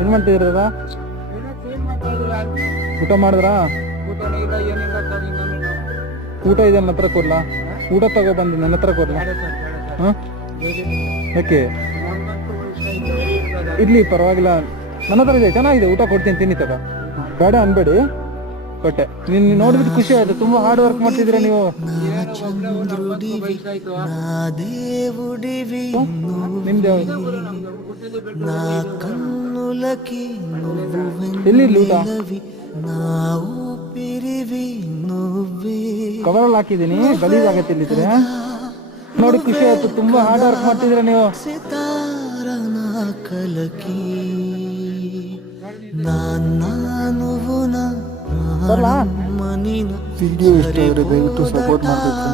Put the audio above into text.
ಏನು ಮಾಡ್ತಿದ್ದೀರಾ? ಊಟ ಮಾಡಿದ್ರಾ? ಊಟ ಇದೆ, ನನ್ನ ಹತ್ರ ಕೊಡ್ಲಾ? ಊಟ ತಗೊಬಂದು ನನ್ನ ಹತ್ರ ಕೊಡ್ಲಾ? ಹಾಂ, ಯಾಕೆ? ಇರ್ಲಿ, ಪರವಾಗಿಲ್ಲ, ನನ್ನ ಹತ್ರ ಇದೆ, ಚೆನ್ನಾಗಿದೆ, ಊಟ ಕೊಡ್ತೀನಿ, ತಿನ್ನಿ ತಗ. ಬೇಡ ಅನ್ಬೇಡಿ, ಕೊಟ್ಟೆ. ನಿನ್ನ ನೋಡಿಬಿಟ್ಟು ಖುಷಿ ಆಯ್ತು. ತುಂಬಾ ಹಾರ್ಡ್ ವರ್ಕ್ ಮಾಡ್ತಿದ್ದೀರಾ ನೀವು. ನಿಮ್ದು ಎಲ್ಲಿರ್ಲಿ ಊಟ? ಕವರಲ್ಲಿ ಹಾಕಿದ್ದೀನಿ, ಗಲೀಜಾಗತ್ತೆ ಇಲ್ಲಿದ್ರೆ. ನೋಡಿ ಖುಷಿ ಆಯ್ತು, ತುಂಬಾ ಹಾರ್ಡ್ ವರ್ಕ್ ಮಾಡ್ತಿದ್ದೀರಾ ನೀವು. ವಿಡಿಯೋ ಇಷ್ಟ ಆದರೆ ದಯವಿಟ್ಟು ಸಪೋರ್ಟ್ ಮಾಡಬೇಕು.